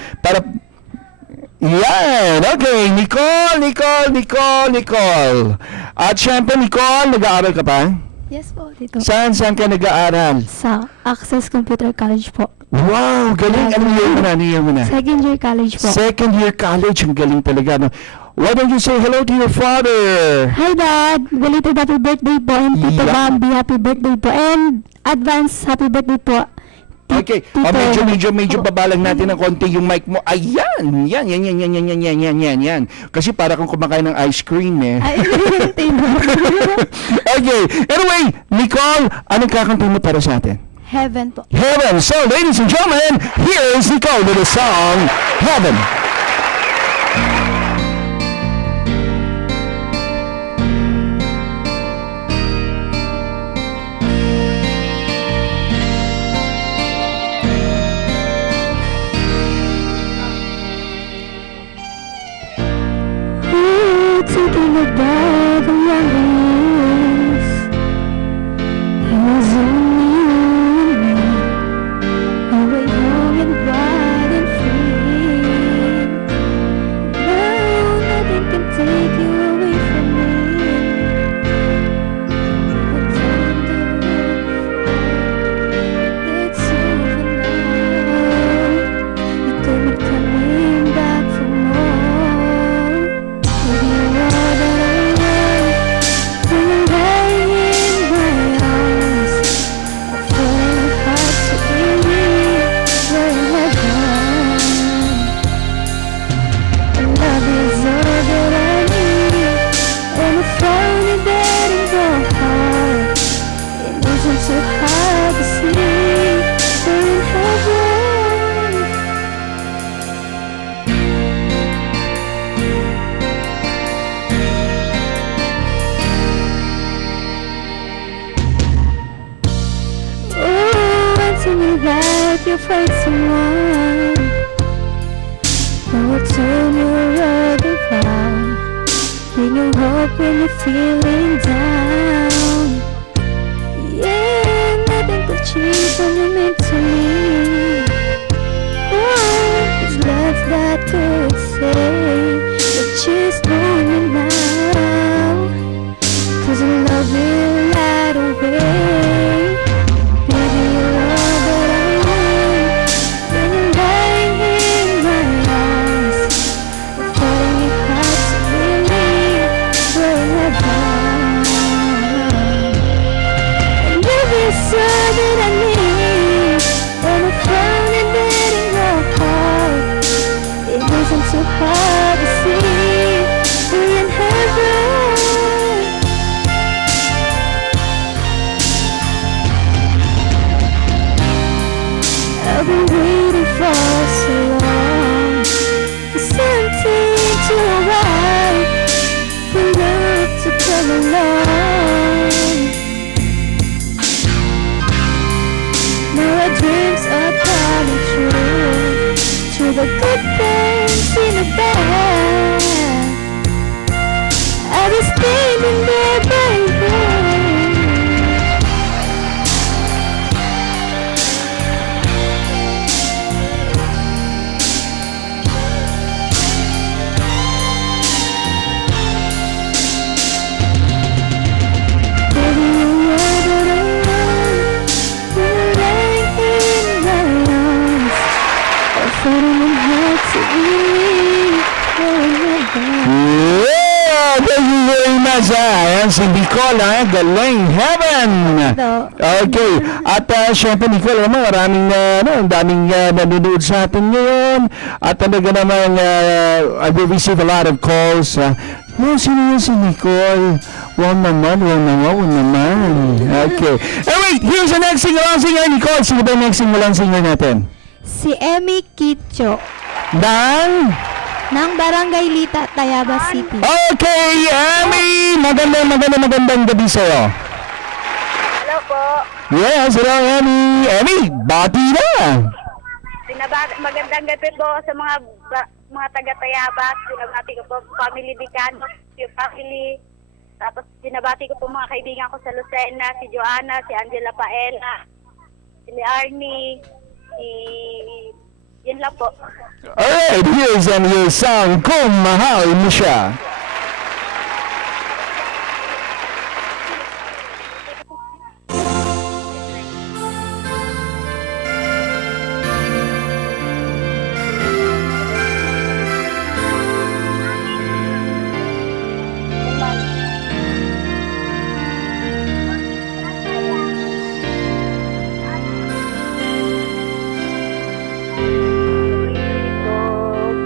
yan, okay. Nicole. At syempre, Nicole, nag-aaral ka pa? Yes po, dito. Saan ka nag-aaral? Sa Access Computer College po. Wow, galing. Anong year mo na? Second year college po. Second year college, ang galing talaga. No? Why don't you say hello to your father? Hi, Dad. Belated happy birthday po. And Tito Bambi, happy birthday po. And advance happy birthday po. Okay, medyo babalang natin ng konti yung mic mo. Ayan, yan. Kasi para kung kumakain ng ice cream eh. Okay, anyway, Nicole, anong kakanta mo para sa atin? Heaven po. Heaven. So, ladies and gentlemen, here's Nicole with the song, Heaven. In the dark of younger years, there was only you and me. We were young and bright and free. Now nothing can take you away from me. The time it's over now. You told me coming back for more. Give you all that I want. When you're lying in my arms, I find it hard to believe where you're gone. And love is all that I need. And I found it that in your heart. It isn't so hard to see. We're in heaven. Oh, once in your life you find someone who will turn your world around. Bring you hope when you're feeling down. Yeah, nothing could change when you're meant to me. Oh, it's love that could say that she's going now. 'Cause I love you right away. Baby, you're all that I want. When you're lying in my arms, I'm finding it hard to believe where you're gone. And love is all that I need. And I found it that in your heart. It isn't so hard to see. We're in heaven. I've been waiting for so long for something to arrive, for love to come along. Now our dreams are coming true, through the good things in the bad. I'll be standing there by you. Baby, you're all that I want. You're right in my arms. I'm finding it hard to believe where you're gone. Yeah! Thank you very much. Ayan si Nicole, galing heaven. Okay. At syempre Nicole, maraming ang daming nanonood sa atin ngayon. At talaga naman, I will receive a lot of calls. Sino yun si Nicole? Wow naman. Okay. Anyway, here's the next singer. Nicole, sino ba yung next singer natin? Si Emmy Kitcho ng Barangay Lita, Tayabas City. Okay, Emmy! Magandang gabi sa'yo. Hello po. Yes, hello, Emmy. Emmy, bati na. Magandang gabi po sa mga taga-Tayabas. Binabati ko po family Bicano, yung family. Tapos binabati ko po mga kaibigan ko sa Lucena, si Joanna, si Angela Paela, si Arnie, yun lang po. Alright, here's your song, Kung Mahal Mo Siya.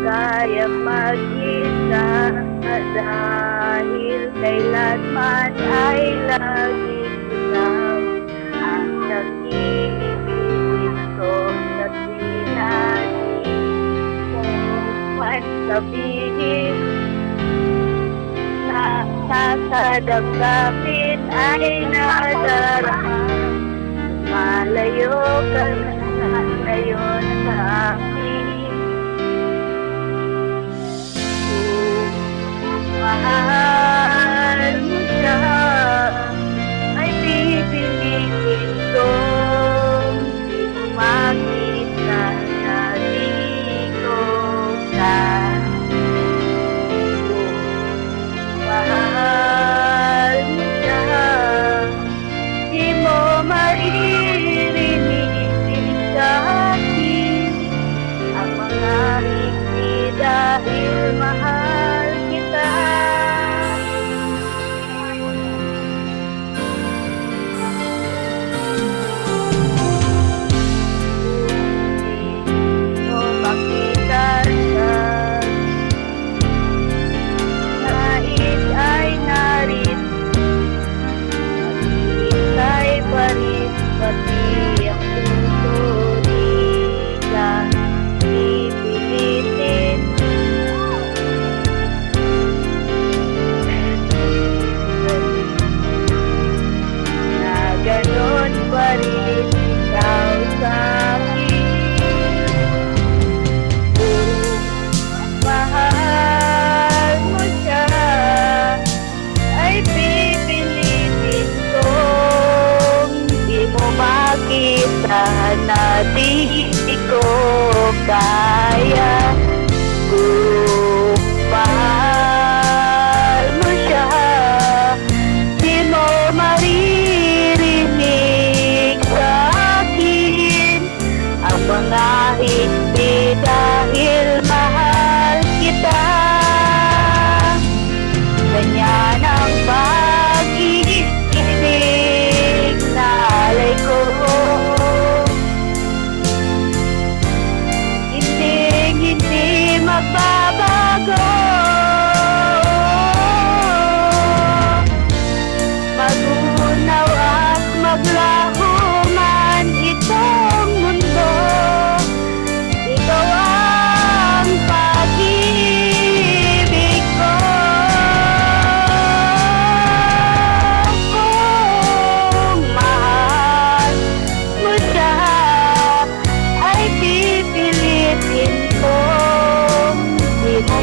Kaya mag-isa dahil kailanman ay lagi lang ang nag-iibig ko na tinanong kung man sabihin na sasadamdamin ay nadarama. Malayo ka na ngayon sa akin. Mahal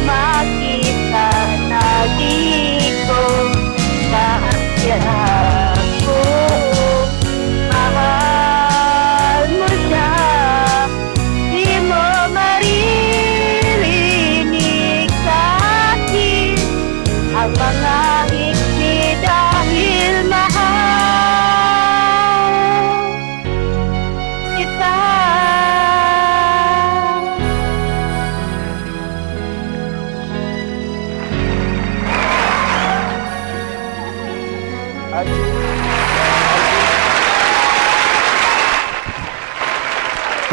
makita na di ko kaya ko. Mahal mo siya, di mo maririnig sa akin ang mga hikmi dahil mahal kita.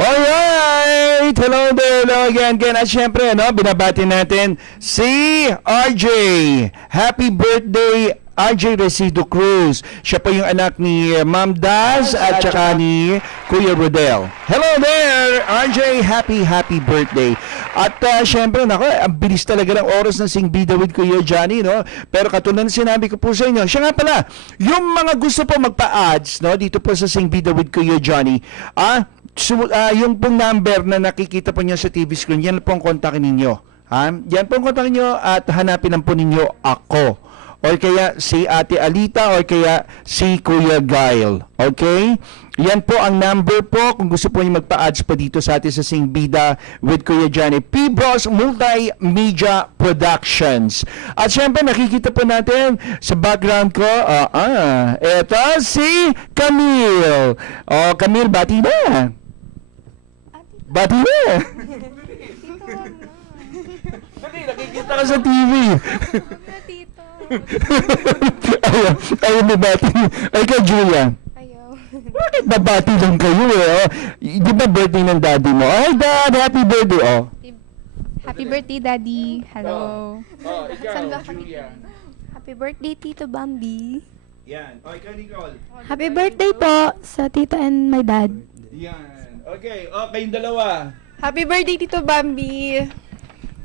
Alright! Hello there, hello again. At syempre, binabati natin si RJ. Happy birthday, RJ Resido Cruz. Siya po yung anak ni Ma'am Daz at saka ni Kuya Rodel. Hello there, RJ. Happy birthday. At syempre, ang bilis talaga ng oras ng Singbida with Kuya Johnny, no? Pero katulad ng sinabi ko po sa inyo, siya nga pala, yung mga gusto po magpa-ads, no? Dito po sa Singbida with Kuya Johnny, yung pong number na nakikita po niyo sa TV screen, yan po ang kontakin ninyo. Yan po ang kontakin niyo at hanapin lang po ninyo ako. O kaya si Ate Alita o kaya si Kuya Gail. Okay? Yan po ang number po kung gusto po niyo magpa-ads pa dito sa atin sa Singbida with Kuya Johnny. P-Bros Multimedia Productions. At syempre nakikita po natin sa background ko, eto si Camille. O Camille, bati na. Bati na. Nakikita ka sa TV. Ayaw mo bati. Ay ka, Julia. Bakit babati lang kayo Di ba birthday ng daddy mo? Ay, Dad, happy birthday, Happy birthday, Daddy. Hello. Ikaw, Julia. Happy birthday, Tito Bambi. Yan. Ikaw, Nicole. Happy birthday po sa tito and my dad. Yan. Okay, kayong dalawa. Happy birthday, Tito Bambi!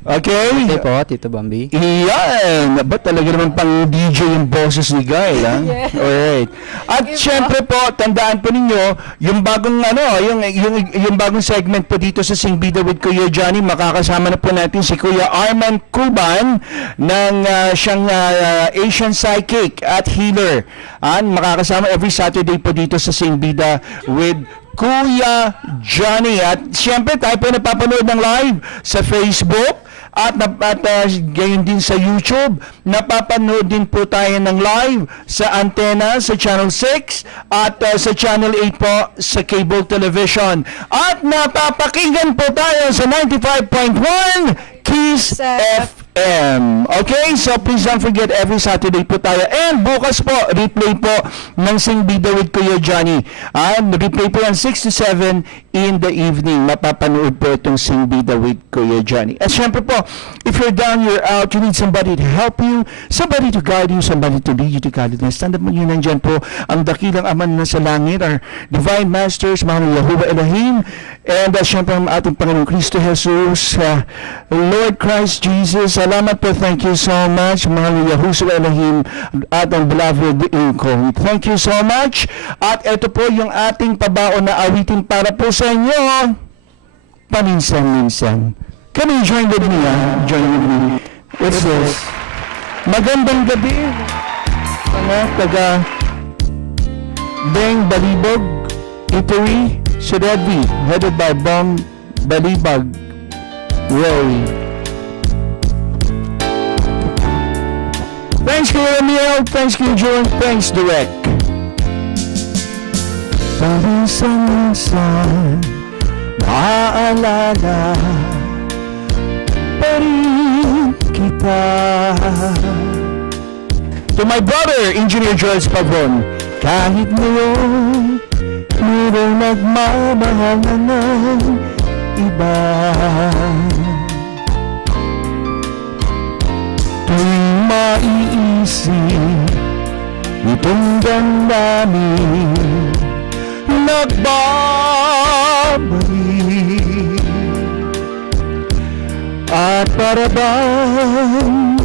Okay. Okay po, Tito Bambi. Yan. Ba't talaga naman pang DJ yung boses ni Guy, ha? Yes. Alright. At syempre po, tandaan po ninyo, yung bagong yung bagong segment po dito sa Singbida with Kuya Johnny, makakasama na po natin si Kuya Arman Cuban ng siyang Asian Psychic at Healer. Makakasama every Saturday po dito sa Singbida with Kuya Johnny. At syempre tayo po napapanood ng live sa Facebook at gayon din sa YouTube. Napapanood din po tayo ng live sa antena sa Channel 6 at sa Channel 8 po sa cable television. At napapakinggan po tayo sa 95.1 Kiss FM. Okay, so please don't forget every Saturday po tayo. And bukas po, replay po ng Singbida with Kuya Johnny. Replay po yan 6 to 7 in the evening. Mapapanood po itong Singbida with Kuya Johnny. At syempre po, if you're down, you're out, you need somebody to help you, somebody to guide you, somebody to lead you to godliness. Stand up mo nyo nandyan po ang dakilang aman na sa langit, our divine masters, mga Yahuwah Elohim, and syempre ang ating Panginoong Kristo Jesus, Lord Christ Jesus. Salamat po, thank you so much, mga Yahuwah Elohim, at ang beloved Inko. Thank you so much. At ito po yung ating pabaon na awitin para po sa inyo, paminsan-minsan. Can you join with me, Join with me. What's this? Magandang gabi, mga taga Beng Balibog, Italy, Sudevi, headed by Bong Balibag, Roy. Thanks, Kuya Emil. Thanks, Kuya John. Thanks, Direct. Paminsan-minsan, maaalala pa rin kita. To my brother, Engineer George Pavon, kahit ngayon, mayroong nagmamahal na ng iba. Tuwing maiisip itong damdamin, nagbabalik. At para bang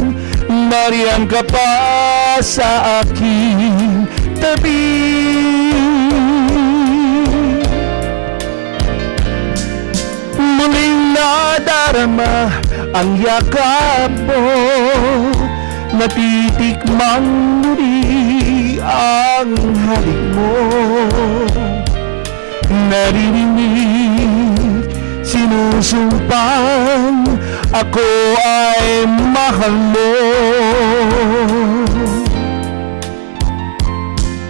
nariyan ka pa sa aking tabi. Muling nadarama ang yakap mo, natitikmang muli ang halik mo. Naririnig, sinusumpang ako ay mahal mo.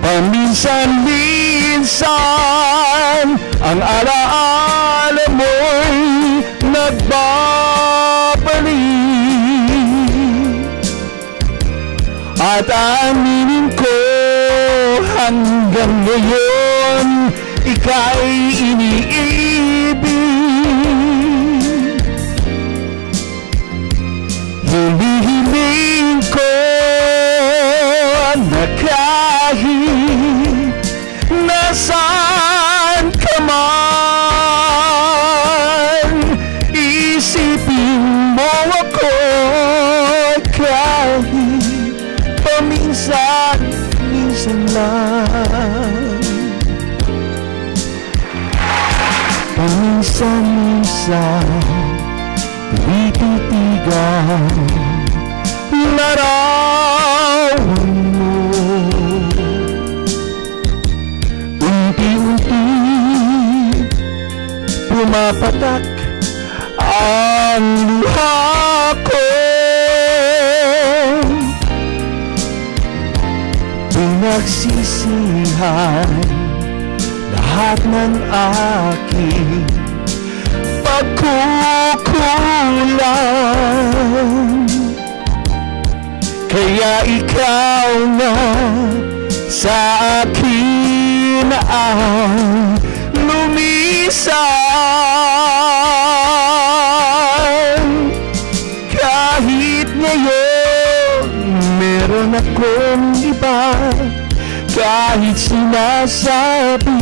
Paminsan-minsan ang alaala mo'y nagbabalik, at aminin ko hanggang ngayon ika'y iniibig. Hinihiling ko na kahit nasaan ka man, isipin mo ako kahit paminsan-minsan lang. Paminsan-minsan tinititigan larawan mo. Unti-unti pumapatak ang luha ko. Pinagsisihan lahat ng aking pagkukulang, kaya ikaw na sa akin ang lumisan. Kahit ngayon meron akong iba, kahit sinasabi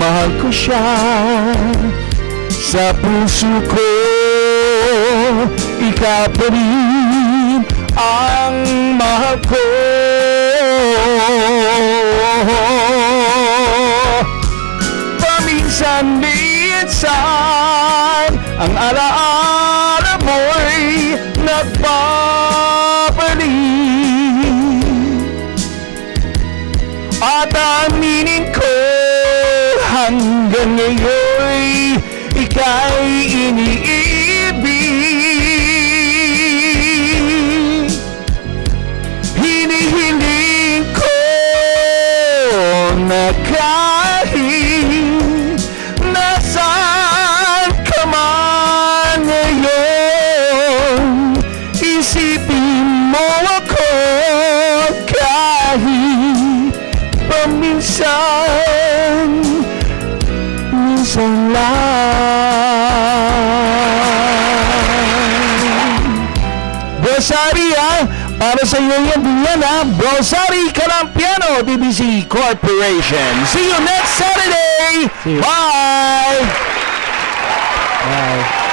mahal ko siya, sa puso ko ikaw pa rin ang mahal ko. Paminsan-minsan ang alaala mo'y nagbabalik, at aminin ko hanggang ngayon ika'y iniibig. Hinihiling ko na kahit nasaan ka man ngayon, isipin mo ako kahit paminsan-minsan lang. Brosari para sa iyo yan din yan Brosari Calampiano, BBC Corporation. See you next Saturday. See you. Bye. Bye.